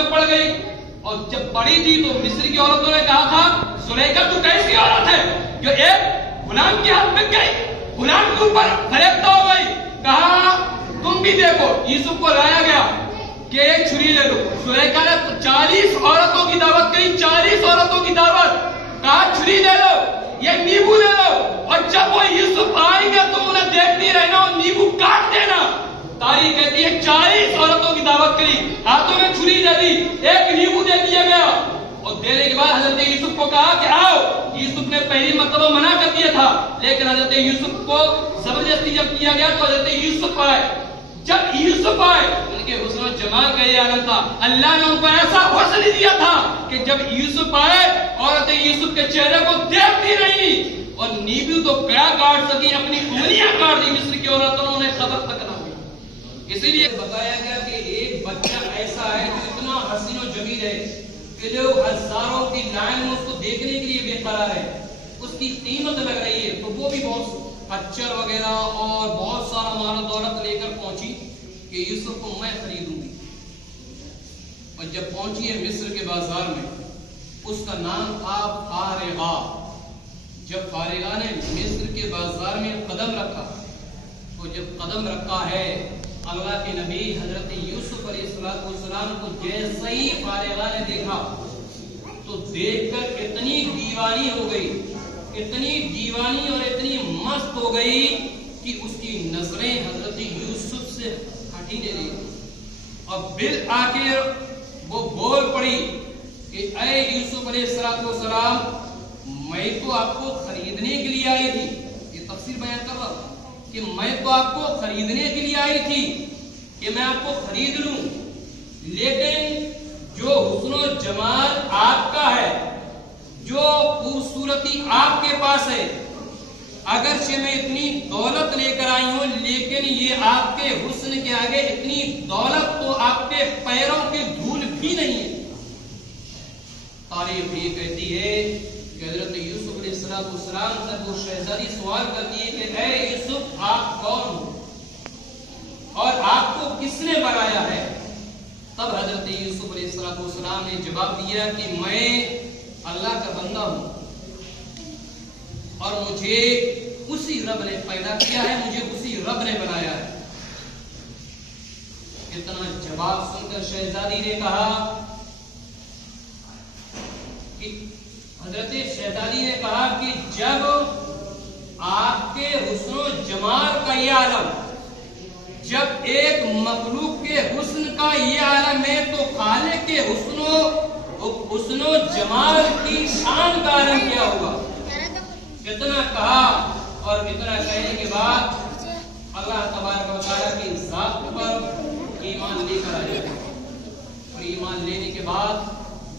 میں پڑ گئی، اور جب پڑی تھی تو مصر کی عورتوں نے کہا تھا زلیخا تو کیسی عورت ہے جو ایک غلام کے ہاتھ میں گئی، غلام کے اوپر فریفتہ ہو گئی. کہا تم بھی دیکھو. یوسف کو لایا گیا کہ ایک چھری لے لو. زلیخا نے 40 عورتوں کی دعوت کی، 40 عورتوں کی دعوت. کہا چھری لے لو، یہ نیبو لے لو، اور جب وہ یوسف آئیں گے تو انہیں دیکھتی رہنا اور نیبو کاٹ دینا. تاریخ کہتی ہے 40 عورتوں کی دعوت کری، ہاتھوں میں چھری دے دی، ایک نیبو دے دیا گیا، اور دینے کے بعد حضرت یوسف کو کہا کہ آؤ. یوسف نے پہلی مرتبہ منع کر دیا تھا، لیکن حضرت یوسف کو زبردستی جب کیا گیا تو حضرت یوسف آئے. جب یوسف آئے ان کے حسن و جمال کا یہ عالم تھا. اللہ نے ان کو ایسا حسن دیا تھا کہ جب یوسف آئے عورتیں یوسف کے چہرے کو دیکھتی رہی، اور نیبو تو کیا کاٹ سکی، اپنی انگلیاں کاٹ دی. مصر کی عورتوں نے خبر تک نہ ہوئی. اسی لیے بتایا گیا کہ ایک بچہ ایسا ہے جو اتنا حسین و جمیل ہے کہ لوگ ہزاروں کی لائن میں اس کو دیکھنے کے لیے بے قرار ہے، اس کی قیمت لگ رہی ہے. تو وہ بھی بہت اچر وغیرہ اور بہت سارا مال و دولت لے کر پہنچی کہ یوسف کو میں خریدوں گی. اور جب پہنچی ہے مصر کے بازار میں، اس کا نام تھا فارغہ. جب فارغہ نے مصر کے بازار میں قدم رکھا تو جب قدم رکھا ہے اللہ کے نبی حضرت یوسف علیہ السلام کو جیسے ہی فارغہ نے دیکھا تو دیکھ کر اتنی دیوانی ہو گئی، اتنی دیوانی اور اتنی مست ہو گئی کہ اس کی نظریں حضرت یوسف سے ہٹی نہیں رہی. اور بالآخر وہ بول پڑی کہ اے یوسف علیہ السلام، میں تو آپ کو خریدنے کے لیے آئی تھی. یہ تفسیر بیان کر رہا ہوں کہ میں تو آپ کو خریدنے کے لیے آئی تھی کہ میں آپ کو خرید لوں، لیکن جو حسن و جمال آپ کا ہے، جو خوبصورتی آپ کے پاس ہے، اگرچہ میں اتنی دولت لے کر آئی ہوں لیکن یہ آپ کے حسن کے آگے اتنی دولت تو آپ کے پیروں کی دھول بھی نہیں ہے. تاریخ یہ کہتی ہے کہ حضرت یوسف علیہ السلام سے وہ شہزادی سوال کرتی ہے کہ اے یوسف آپ کون ہو اور آپ کو کس نے بنایا ہے؟ تب حضرت یوسف علیہ السلام نے جواب دیا کہ میں اللہ کا بندہ ہوں اور مجھے اسی رب نے پیدا کیا ہے، مجھے اسی رب نے بنایا ہے. اتنا جواب سن کر شہزادی نے کہا کہ حضرت شہزادی نے کہا کہ جب آپ کے حسن و جمال کا یہ عالم، جب ایک مخلوق کے حسن کا یہ عالم ہے تو خالق کے حسن و جمال کی شان کا عالم کیا ہوگا. اتنا کہا اور اتنا کہنے کے بعد اللہ تبارک و تعالیٰ کی ذات پر ایمان لے کر آیا. اور ایمان لینے کے بعد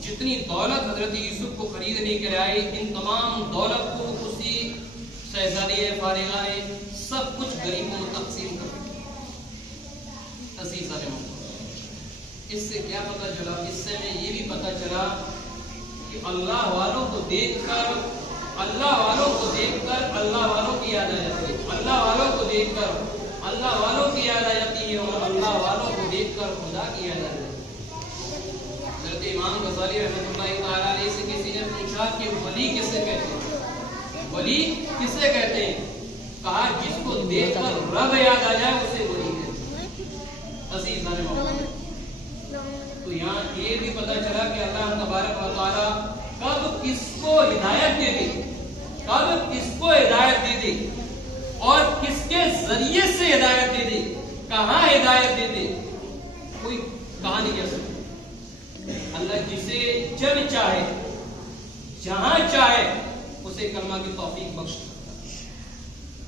جتنی دولت حضرت یوسف کو خریدنے کے لیے آئی، ان تمام دولت کو اسی شہزادی فارغہ نے سب کچھ غریبوں کو تقسیم کر دیا. اس سے کیا پتہ چلا؟ اس سے میں یہ بھی پتہ چلا کہ اللہ والوں کو دیکھ کر اللہ والوں کی یاد آ جاتی ہے، اللہ والوں کو دیکھ کر اللہ والوں کی یاد آ جاتی ہے، اور اللہ والوں کو دیکھ کر خدا کی یاد آ جاتی ہے. حضرت امام غزالی رحمۃ اللہ تعالی علیہ سے کسی نے پوچھا کہ ولی کسے کہتے ہیں؟ ولی کسے کہتے ہیں؟ کہا جس کو دیکھ کر رب یاد آ جائے اسے ولی کہتے ہیں. عزیزان مولانا، تو یہاں یہ بھی پتہ چلا کہ اللہ تبارک و تعالی کب کس کو ہدایت دے دے، کب کس کو ہدایت دے دے اور کس کے ذریعے سے ہدایت دے دے، کہاں ہدایت دے دے، کوئی کہا نہیں کہہ سکتا. اللہ جسے جب چاہے جہاں چاہے اسے کلمہ کی توفیق بخش سکتا ہے.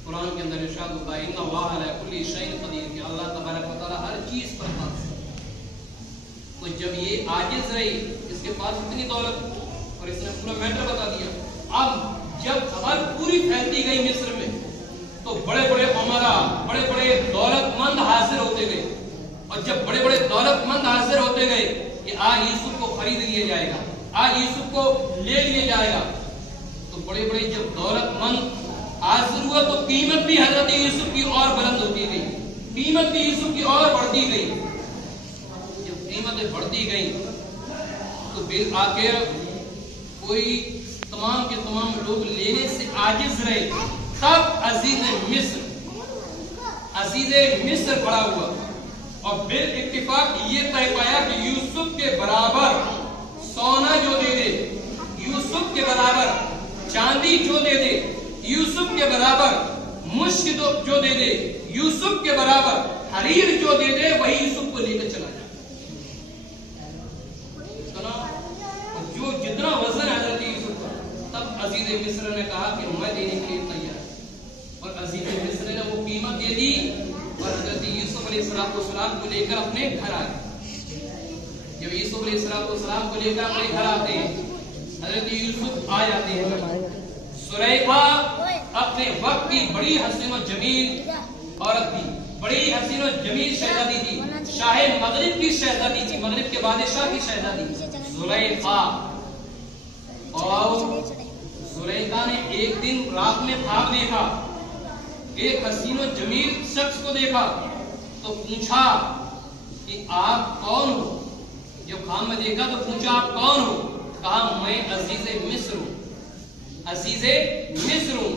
قرآن کے اندر ارشاد ہوتا ہے ان اللہ علی کل شیء قدیر، کہ اللہ تبارک و تعالی ہر چیز پر قادر ہے. تو جب یہ عاجز رہی، اس کے پاس اتنی دولت اور اس نے پورا میٹر بتا دیا. اب جب خبر پوری پھیلتی گئی مصر میں تو بڑے بڑے عمرا، بڑے بڑے دولت مند حاضر ہوتے گئے. اور جب بڑے بڑے دولت مند حاضر ہوتے گئے کہ آج یوسف کو خرید لیا جائے گا، آج یوسف کو لے لیا جائے گا، تو بڑے بڑے جب دولت مند حاضر ہوا تو قیمت بھی حضرت یوسف کی اور بلند ہوتی گئی، قیمت بھی یوسف کی اور بڑھتی گئی. جب कीमतें बढ़ती गई तो फिर आखिर कोई तमाम के तमाम लोग लेने से आजिज रहे। तब अजीज मिस्र खड़ा हुआ और फिर इत्तेफाक ये तय पाया कि यूसुफ के बराबर सोना जो दे दे, यूसुफ के बराबर चांदी जो दे दे, यूसुफ के बराबर मुश्क जो दे दे, यूसुफ के बराबर हरीर जो दे दे, वही यूसुफ को लेकर चला जाए। जो जितना वजन हजरत यूसुफ का, तब अजीज मिस्र ने कहा कि मैं देने के लिए तैयार। और अजीज मिस्र ने वो कीमत दे दी और हजरत यूसुफ अलैहिस्सलाम को लेकर अपने घर आ गए। जब यूसुफ अलैहिस्सलाम को लेकर अपने घर आते हैं, हजरत यूसुफ आ जाते हैं। सुलेखा अपने वक्त की बड़ी हसीन और जमील औरत थी, बड़ी हसीन और जमील शहजादी थी, शाहे मगरिब की शहजादी थी, मगरिब के बादशाह की शहजादी सुलेखा। और सुलेखा ने एक दिन रात में ख्वाब देखा, एक हसीन और जमील शख्स को देखा तो पूछा कि आप कौन हो। जब ख्वाब में देखा तो पूछा आप कौन हो। कहा मैं अजीज मिस्र हूं, अजीज मिस्र हूं।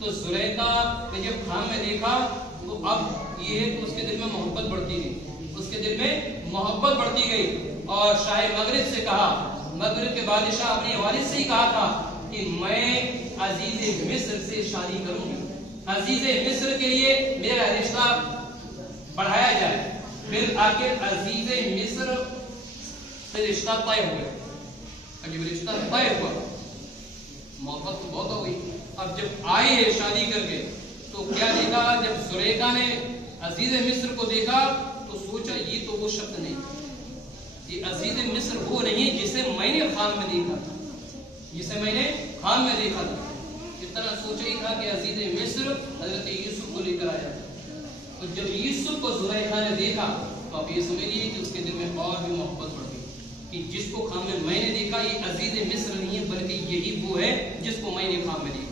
तो सुलेखा ने जब ख्वाब में देखा तो अब ये उसके दिल में मोहब्बत बढ़ती गई, उसके दिल में मोहब्बत बढ़ती गई और शाहे मगरिब से कहा, मगरिब के बादशाह अपने वालिद से ही कहा था कि मैं अजीज मिस्र से शादी करूंगी, अजीज मिस्र के लिए मेरा रिश्ता बढ़ाया जाए। फिर आखिर अजीज मिस्र से रिश्ता तय हो गया। जब रिश्ता तय हुआ, मोहब्बत तो बहुत हो गई। अब जब आए हैं शादी करके तो क्या देखा, जब सुलेखा ने अजीज मिस्र को देखा तो सोचा ये तो वो शब्द नहीं, ये अजीज मिस्र वो नहीं जिसे मैंने ख्वाब में देखा था, जिसे मैंने ख्वाब में देखा था। इतना सोचा ही था कि अजीज मिस्र हजरत यूसुफ को लेकर आया। तो जब यूसुफ को सुलेखा ने देखा तो आप ये समझिए कि उसके दिल में और भी मोहब्बत बढ़ गई कि जिसको ख्वाब में मैंने देखा ये अजीज मिस्र नहीं है बल्कि यही वो है जिसको मैंने ख्वाब में देखा।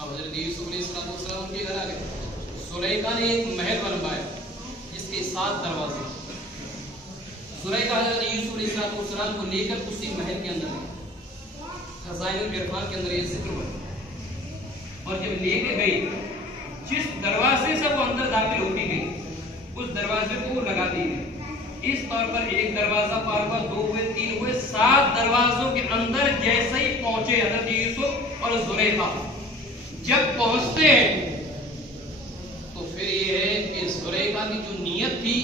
अब हजरत यूसुफ अलैहिस्सलाम उनके घर आ गए। सुलेखा ने एक महल बनवाया जिसके 7 दरवाजे। सुलेखा हजरत यूसुफ अलैहिस्सलाम को लेकर उसी महल के अंदर गई। खज़ाइनुल इरफान के अंदर ये जिक्र हुआ। और जब लेके गई, जिस दरवाजे से वो अंदर दाखिल होती गई उस दरवाजे को वो लगाती गई। इस तौर पर एक दरवाजा पार हुआ, 2 हुए, 3 हुए, 7 दरवाजों के अंदर जैसे ही पहुंचे हजरत यूसुफ और सुलेखा, जब पहुंचते हैं तो फिर ये है कि सुलेखा की जो नीयत थी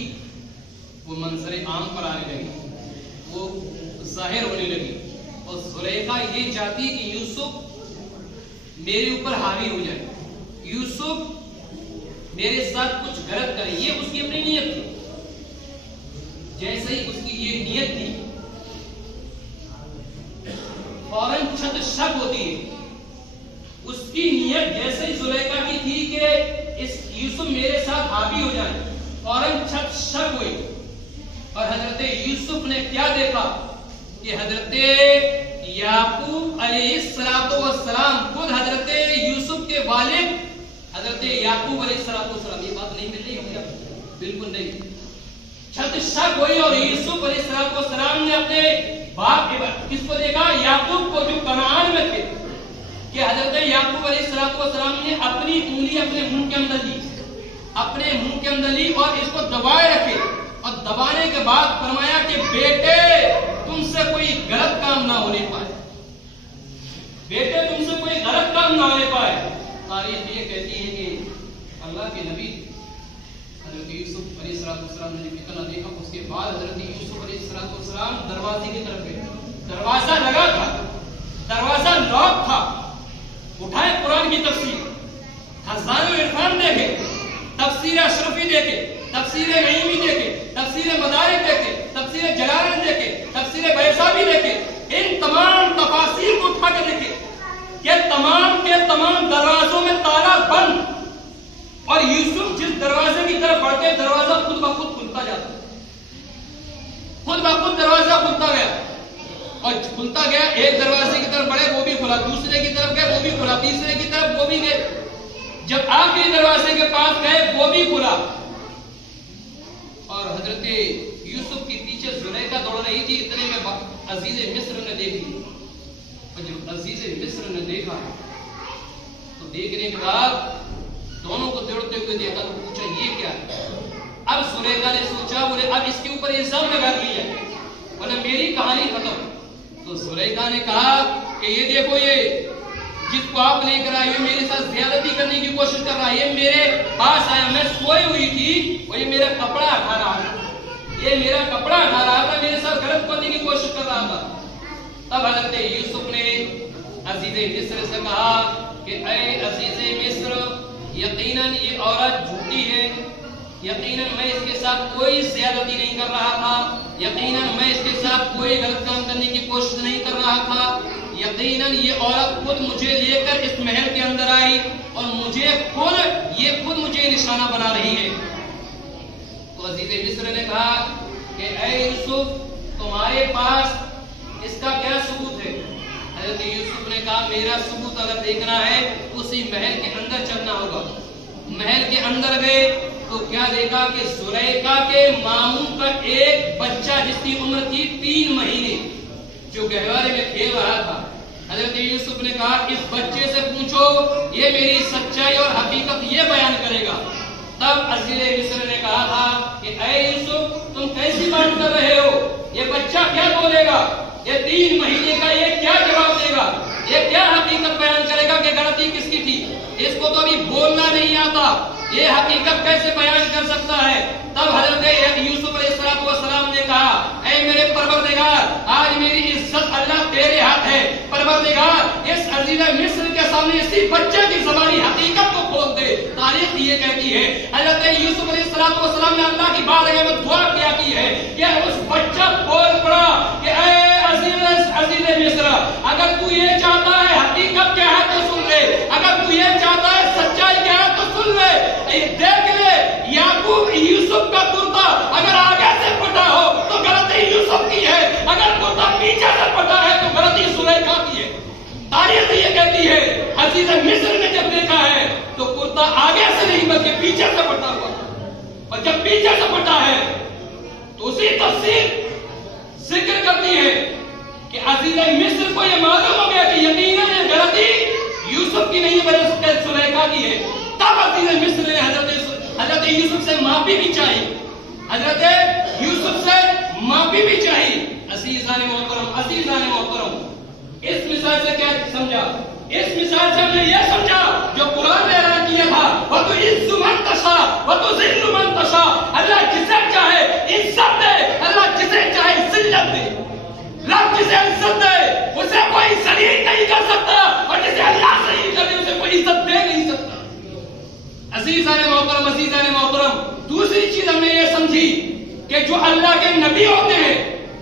वो मंजर आम पर आने लगी, वो जाहिर होने लगी। और सुलेखा ये चाहती है कि यूसुफ मेरे ऊपर हावी हो जाए, यूसुफ मेरे साथ कुछ गलत करे, ये उसकी अपनी नीयत थी। जैसे ही उसकी ये नीयत थी फौरन छत शक होती है। उसकी नीयत जैसे ही सुलेखा की थी कि इस यूसुफ मेरे साथ हावी हो जाए, फौरन छत शक हुई। और हजरत यूसुफ ने क्या देखा कि हजरत याकूब अलैहिस्सलाम खुद हजरत यूसुफ के वालिद हजरत याकूब अलैहिस्सलाम, ये बात नहीं मिल रही होगी, बिल्कुल नहीं। छत शक हुई और यूसुफ अलैहिस्सलाम ने अपने बाप के किसको देखा, याकूब को जो कनान में थे, कि हजरत याकूब अलैहिस्सलाम ने अपनी उंगली अपने मुंह के अंदर ली, अपने मुंह के अंदर ली और इसको दबाए रखे। और दबाने के बाद फरमाया कि बेटे तुमसे कोई गलत काम ना होने पाए, बेटे तुमसे कोई गलत काम ना होने पाए। तारीख ये कहती है कि अल्लाह के नबी हजरत यूसुफ अलैहिस्सलाम ने कितना देखा, उसके बाद हजरत यूसुफ अलैहिस्सलाम दरवाजे की तरफ गए। दरवाजा लगा था, दरवाजा लॉक था। उठाए कुरान की तफसीर, खज़ाइनुल इरफान देखे, तफसीर अशरफी देखे, तफसीर नईमी देखे, तफसीर मदारिक देखे, तफसीर जलालैन देखे, तफसीर बैसावी देखे, इन तमाम तफासीर को उठा के देखे कि तमाम के तमाम दरवाजों में ताला बंद, और यूसुफ जिस दरवाजे की तरफ बढ़ते दरवाजा खुद ब खुद खुलता जाता, खुद ब खुद दरवाजा खुलता गया और खुलता गया। एक दरवाजे की तरफ बढ़े वो भी खुला, दूसरे की तरफ गए वो भी खुला, तीसरे की तरफ वो भी गए, जब आखिरी दरवाजे के पास गए वो भी खुला। और हजरत यूसुफ की रही थी, इतने में अजीज मिस्र ने देखी। और जब अजीज मिस्र ने देखा तो देखने के बाद दोनों को दौड़ते हुए देखा तो पूछा ये क्या है। अब सुलेखा ने सोचा बोले अब इसके ऊपर इल्जाम लगा लिया वरना मेरी कहानी खत्म। तो सुलेखा ने कहा कि ये देखो, ये जिसको आप लेकर आए हो मेरे साथ ज्यादती करने की कोशिश कर रहा है, ये मेरे पास आया, मैं सोई हुई थी और ये मेरा कपड़ा उठा रहा था, ये मेरा कपड़ा उठा रहा था, मेरे साथ गलत करने की कोशिश कर रहा था। तब हजरत यूसुफ ने अजीज मिस्र से कहा कि ऐ अजीज मिस्र, यकीनन ये औरत झूठी है, यकीनन मैं इसके साथ कोई ज्यादती नहीं कर रहा था, यकीनन मैं इसके साथ कोई गलत काम करने की कोशिश नहीं कर रहा था, यकीनन ये औरत खुद मुझे लेकर इस महल के अंदर आई और मुझे खुद मुझे निशाना बना रही है। तो अजीज मिस्र ने कहा कि ऐ यूसुफ, तुम्हारे पास इसका क्या सबूत है? हजरत यूसुफ ने कहा मेरा सबूत अगर देखना है उसी महल के अंदर चलना होगा। महल के अंदर गए तो क्या देखा कि सुलेखा के मामू का एक बच्चा जिसकी उम्र थी 3 महीने जो गहवारे में खेल रहा था। हजरत यूसुफ ने कहा इस बच्चे से पूछो, ये मेरी सच्चाई और हकीकत ये बयान करेगा। तब अजीज मिस्र ने कहा था कि ऐ यूसुफ, तुम कैसी बात कर रहे हो? ये बच्चा क्या बोलेगा? ये 3 महीने का ये क्या जवाब देगा? ये क्या हकीकत बयान करेगा कि गलती किसकी थी? इसको तो अभी बोलना नहीं आता, ये हकीकत कैसे बयान कर सकता है? तब हजरत यूसुफ अलैहिस्सलाम ने कहा ऐ मेरे परवरदिगार, आज मेरी इज्जत अल्लाह तेरे हाथ है, परवरदिगार इस अजीज मिस्र के सामने इसी बच्चे की ज़बानी हकीकत को खोल दे। तारीख ये कहती है हजरत यूसुफ अलैहिस्सलाम ने अल्लाह की बारगाह में दुआ किया की है कि उस बच्चा बोल पड़ा कि ऐ अजीज मिस्र, अगर तू ये चाहता है हकीकत क्या है तो सुन ले, अगर तू ये चाहता है सच्चाई क्या है तो सुन ले। देख ले, याकूब यूसुफ का कुर्ता अगर आगे से फटा हो तो गलती यूसुफ की है, अगर कुर्ता पीछे से फटा है तो गलती सुलेखा की है। तारीख ये कहती है अजीज मिस्र ने जब देखा है तो कुर्ता आगे से नहीं बल्कि पीछे से फटा हुआ, और जब पीछे से फटा है तो उसी तफसीर जिक्र करती है कि अजीज मिस्र को यह मालूम हो गया कि यकीनन ये गलती यूसुफ की नहीं बल्कि सुलेखा की है। तब अजीज मिस्र ने हजरत यूसुफ से माफी भी चाहिए, हजरत यूसुफ से माफी भी चाहिए। अजीज़ान मोहतरम, इस मिसाल से क्या समझा? इस मिसाल से हमने यह समझा जो कुरान ने ऐलान किया था, वह तो इज्जु मन तशा वह तो जिल्लु मन तशा, अल्लाह जिसे चाहे इज्जत दे, अल्लाह जिसे चाहे जिल्लत दे। रब जिसे इज्जत दे उसे कोई जलील नहीं कर सकता, और जिसे अल्लाह जलील कर दे उसे कोई इज्जत दे नहीं सकता। अजीज़ान मोहतरम, दूसरी चीज हमने ये समझी कि जो अल्लाह के नबी होते हैं,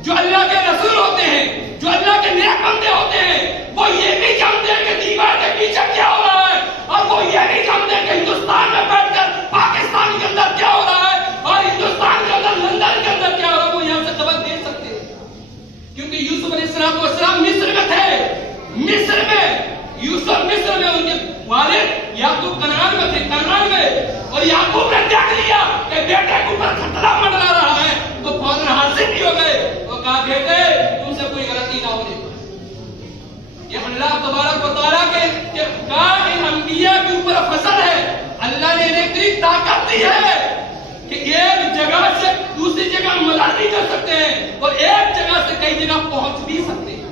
जो अल्लाह के रसूल होते हैं, जो अल्लाह के नेक बंदे होते हैं, वो ये भी जानते हैं कि दीवार के पीछे क्या हो रहा है, और वो ये भी जानते हैं कि हिंदुस्तान में बैठकर पाकिस्तान के अंदर क्या हो रहा है, और हिंदुस्तान के अंदर लंदन के अंदर क्या हो रहा है, वो यहाँ से खबर दे सकते हैं। क्योंकि यूसुफ अलैहिस्सलाम मिस्र में थे, मिस्र में यूसुफ मिस्र में, उनके वालिद याकूब कनान में थे, कनान में, और याकूब ने देख लिया कि बेटे के ऊपर खतरा मंडरा रहा है तो फौरन हाजिर भी हो गए। वो कहा बेटे तुमसे कोई गलती ना हो। ये अल्लाह तबारक व तआला के का इन अंबिया के ऊपर फजल है। अल्लाह ने इतनी ताकत दी है कि एक जगह से दूसरी जगह मदद नहीं कर सकते हैं, और एक जगह से कई जगह पहुंच भी सकते हैं।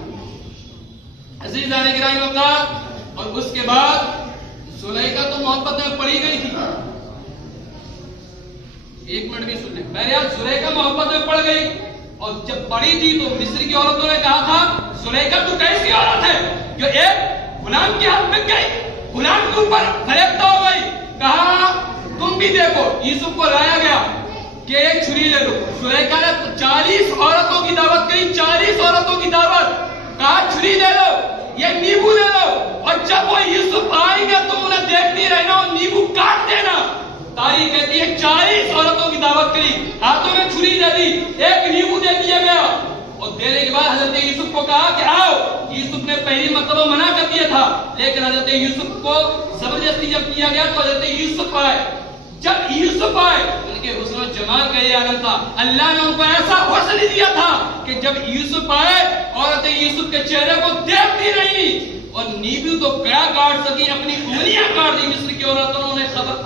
अज़ीज़ान गिरामी वक़्त, और उसके बाद सुलेखा तो मोहब्बत में पड़ी गई थी। एक मिनट भी सुन ले, बहरहाल सुलेखा मोहब्बत में पड़ गई, और जब पड़ी थी तो मिस्र की औरतों ने कहा था सुलेखा तू कैसी औरत है जो एक गुलाम के हाथ में गई, गुलाम के ऊपर फरेब्ता हो गई। कहा तुम भी देखो, यूसुफ को लाया गया कि एक छुरी ले लो। सुलेखा ने 40 औरतों की दावत करी, 40 औरतों की दावत, कहा छुरी ले लो, ये नींबू ले लो, और जब वो यूसुफ आएंगे तो उन्हें देखती रहना और नींबू काट देना। तारीख कहती है 40 औरतों की दावत करी, हाथों में छुरी दे दी, एक नींबू दे दिया गया, और देने के बाद हजरत यूसुफ को कहा कि आओ। यूसुफ ने पहली मर्तबा मना कर दिया था, लेकिन हजरत यूसुफ को जबरदस्ती जब किया गया तो हजरत यूसुफ आए। जब यूसुफ आए उनके हुस्न और जमाल का ये आलम था, अल्लाह ने उनको ऐसा हुस्न दिया था कि کہ جب یوسف آئے عورت یوسف کے چہرے کو دیکھتی رہی اور نیبو تو کیا کاٹ سکی، اپنی انگلیاں کاٹ دی مصر کی عورتوں نے خبر